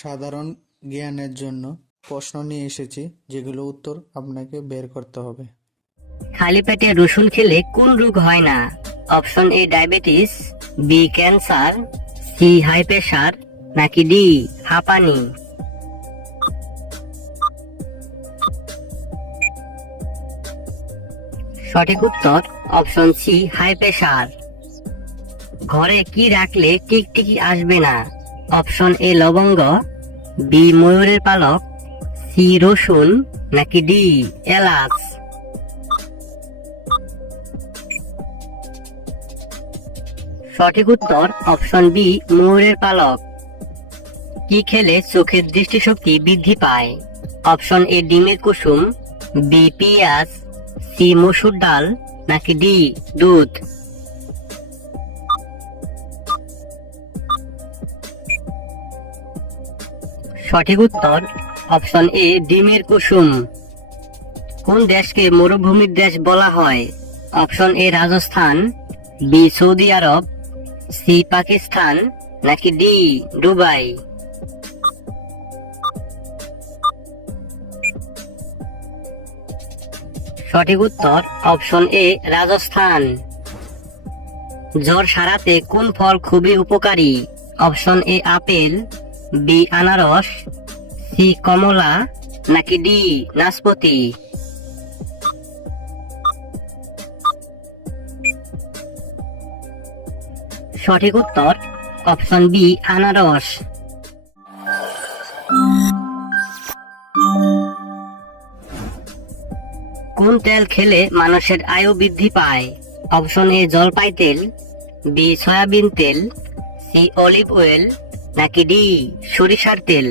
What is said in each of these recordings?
সাধারণ জ্ঞানের জন্য প্রশ্ন নিয়ে এসেছি, যেগুলো উত্তর আপনাকে বের করতে হবে। খালি পেটে রসুন খেলে কোন রোগ হয় না? Option A diabetes, B cancer, C high pressure, নাকি ডি হাঁপানি। সঠিক উত্তর অপশন সি হাই প্রেসার। ঘরে কি রাখলে টিকটিকি আসবে না? অপশন এ লবঙ্গ, বি ময়ূরের পালক, সি রসুন, নাকি ডি এলাচ। সঠিক উত্তর অপশন বি ময়ূরের পালক। কি খেলে চোখের দৃষ্টিশক্তি বৃদ্ধি পায়? অপশন এ ডিমের কুসুম, বি পেঁয়াজ, সি মসুর ডাল, নাকি ডি দুধ। সঠিক উত্তর অপশন এ ডিমের কুসুম। কোন দেশকে মরুভূমির দেশ বলা হয়? অপশন এ রাজস্থান, বি সৌদি আরব, সি পাকিস্তান, নাকি ডি দুবাই। সঠিক উত্তর অপশন এ রাজস্থান। জ্বর সারাতে কোন ফল খুবই উপকারী? অপশন এ আপেল, বি আনারস, সি কমলা, নাকি ডি নাশপাতি। সঠিক উত্তর অপশন বি আনারস। কোন তেল খেলে মানুষের আয়ু বৃদ্ধি পায়? অপশন এ জলপাই তেল, বি সয়াবিন তেল, সি অলিভ অয়েল, নাকি ডি সরিষার তেল।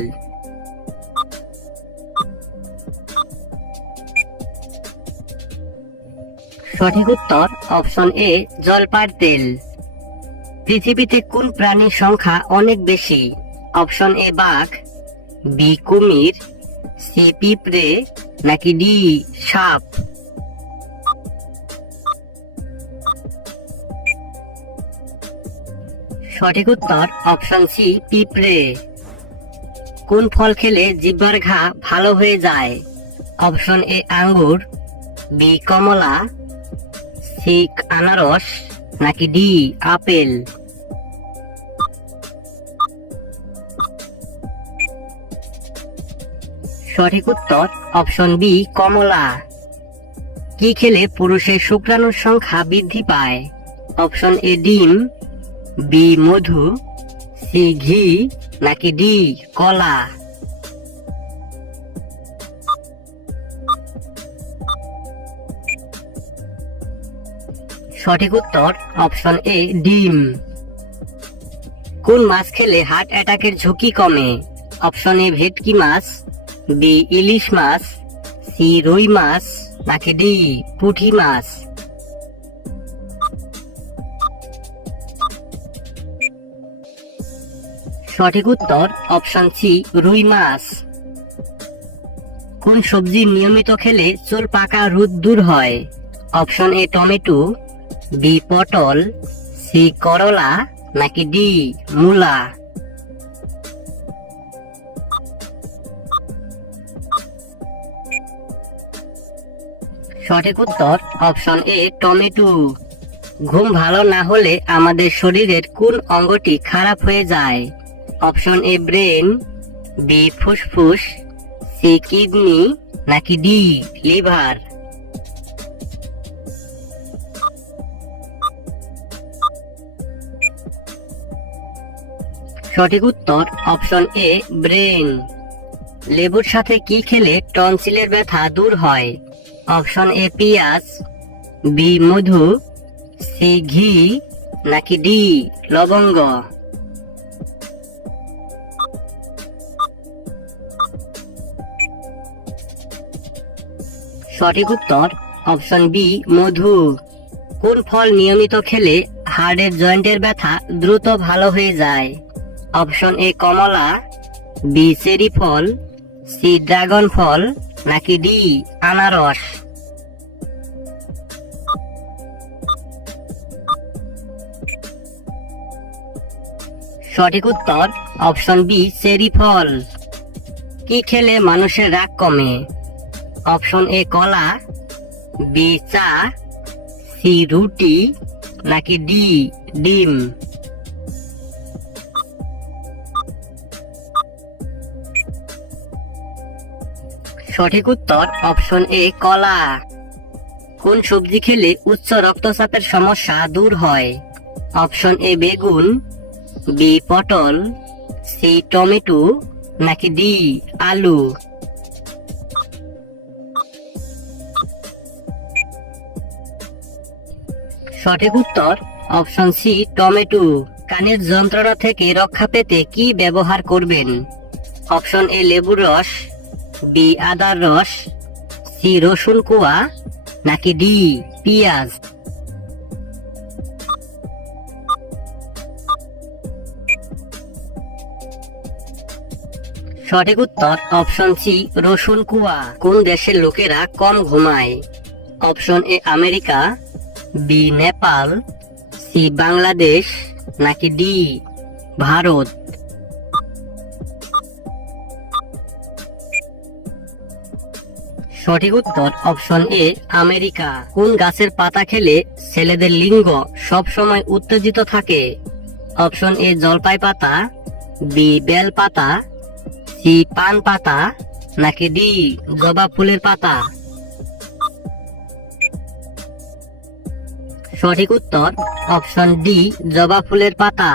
সঠিক উত্তর অপশন এ জলপাইয়ের তেল। পৃথিবীতে কোন প্রাণীর সংখ্যা অনেক বেশি? অপশন এ বাঘ, বি কুমির, সি পিঁপড়ে, নাকি ডি সাপ। সঠিক উত্তর অপশন সি পিঁপড়ে। কোন ফল খেলে জিহ্বার ঘা ভালো হয়ে যায়? অপশন এ আঙ্গুর, বি কমলা, সি আনারস, নাকি ডি আপেল। সঠিক উত্তর অপশন বি কমলা। কি খেলে পুরুষের শুক্রাণুর সংখ্যা বৃদ্ধি পায়? অপশন এ ডিম, বি মধু, সি ঘি, নাকি ডি কলা। সঠিক উত্তর অপশন এ ডিম। কোন মাছ খেলে হার্ট অ্যাটাকের ঝুঁকি কমে? অপশন এ ভেটকি মাছ, বি ইলিশ মাছ, সি রুই মাছ, নাকি ডি পুঁটি মাছ। সঠিক উত্তর অপশন সি রুই মাছ। কোন সবজি নিয়মিত খেলে চুল পাকা রোগ দূর হয়? অপশন এ টমেটো, বি পটল, সি করলা, নাকি ডি মূলা। সঠিক উত্তর অপশন এ টমেটো। ঘুম ভালো না হলে আমাদের শরীরের কোন অঙ্গটি খারাপ হয়ে যায়? অপশন এ ব্রেন, বি ফুসফুস, সি কিডনি, নাকি ডি লিভার। সঠিক উত্তর অপশন এ ব্রেন। লেবুর সাথে কি খেলে টনসিলের ব্যথা দূর হয়? অপশন এ পেঁয়াজ, বি মধু, সি ঘি, নাকি ডি লবঙ্গ। সঠিক উত্তর অপশন বি মধু। কোন ফল নিয়মিত খেলে হাড়ের জয়েন্টের ব্যথা দ্রুত ভালো হয়ে যায়? অপশন এ কমলা, বি চেরি ফল, সি ড্রাগন ফল, নাকি ডি আনারস। সঠিক উত্তর অপশন বি চেরি ফল। কি খেলে মানুষের রাগ কমে? অপশন এ কলা, বি চা, সি রুটি, নাকি ডি ডিম? সঠিক উত্তর অপশন এ কলা। কোন সবজি খেলে উচ্চ রক্তচাপের সমস্যা দূর হয়? অপশন এ বেগুন, বি পটল, সি টমেটো, নাকি ডি আলু? সঠিক উত্তর অপশন সি টমেটো। কানের যন্ত্রণা থেকে রক্ষা পেতে কি ব্যবহার করবেন? অপশন এ লেবুর রস, বি আদার রস, সি রসুন কোয়া, নাকি ডি পেঁয়াজ? সঠিক উত্তর অপশন সি রসুন কুয়া। কোন দেশের লোকেরা কম ঘুমায়? Option A America, B Nepal, C Bangladesh, নাকি ডি ভারত? সঠিক উত্তর অপশন এ আমেরিকা। কোন গাছের পাতা খেলে ছেলেদের লিঙ্গ সব সময় উত্তেজিত থাকে? অপশন এ জলপাই পাতা, বি বেল পাতা, সি পান পাতা, নাকি ডি জবা ফুলের পাতা? সঠিক উত্তর অপশন ডি জবা ফুলের পাতা।